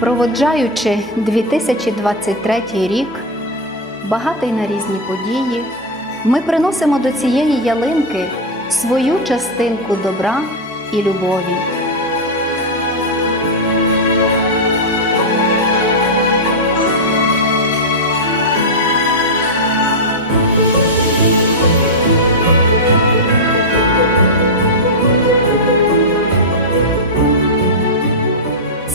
Проводжаючи 2023 рік, багатий на різні події, ми приносимо до цієї ялинки свою частинку добра і любові.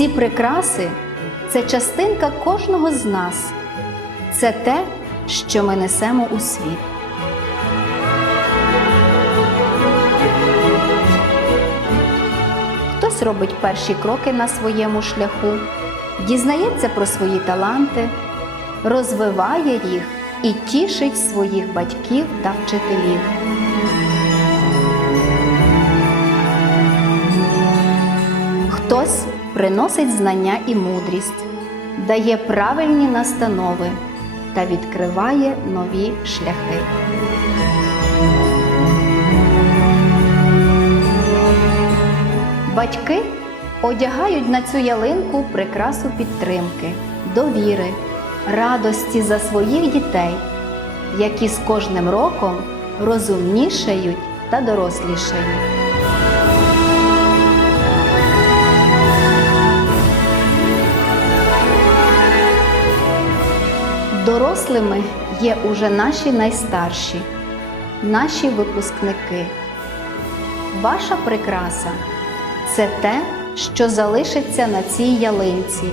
Ці прикраси це частинка кожного з нас. Це те, що ми несемо у світ. Хтось робить перші кроки на своєму шляху, дізнається про свої таланти, розвиває їх і тішить своїх батьків та вчителів. Приносить знання і мудрість, дає правильні настанови та відкриває нові шляхи. Батьки одягають на цю ялинку прикрасу підтримки, довіри, радості за своїх дітей, які з кожним роком розумнішають та дорослішають. Дорослими є уже наші найстарші, наші випускники. Ваша прикраса це те, що залишиться на цій ялинці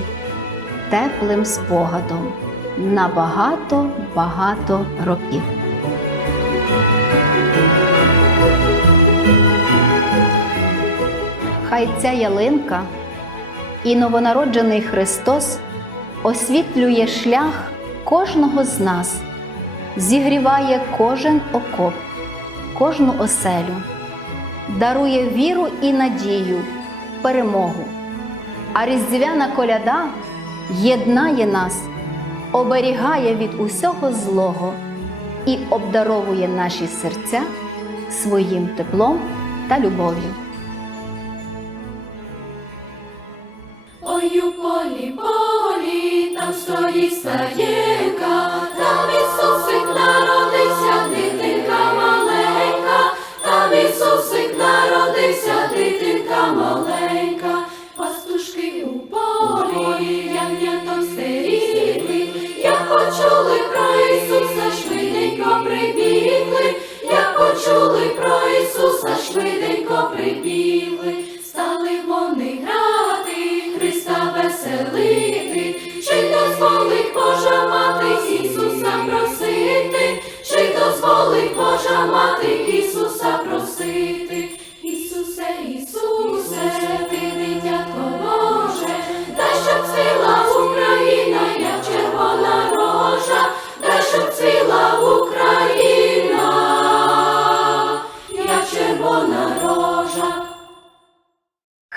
теплим спогадом на багато-багато років. Хай ця ялинка і новонароджений Христос освітлює шлях кожного з нас, зігріває кожен окоп, кожну оселю, дарує віру і надію, перемогу. А різдвяна коляда єднає нас, оберігає від усього злого і обдаровує наші серця своїм теплом та любов'ю. Ой, у полі, полі, там стоїть стаєнка, почули про Ісуса, швиденько прибігли, як почули про Ісуса, швиденько прибігли, стали вони грати, Христа веселити, чи дозволить Божа мати Ісуса просити, чи дозволить Божа мати Ісуса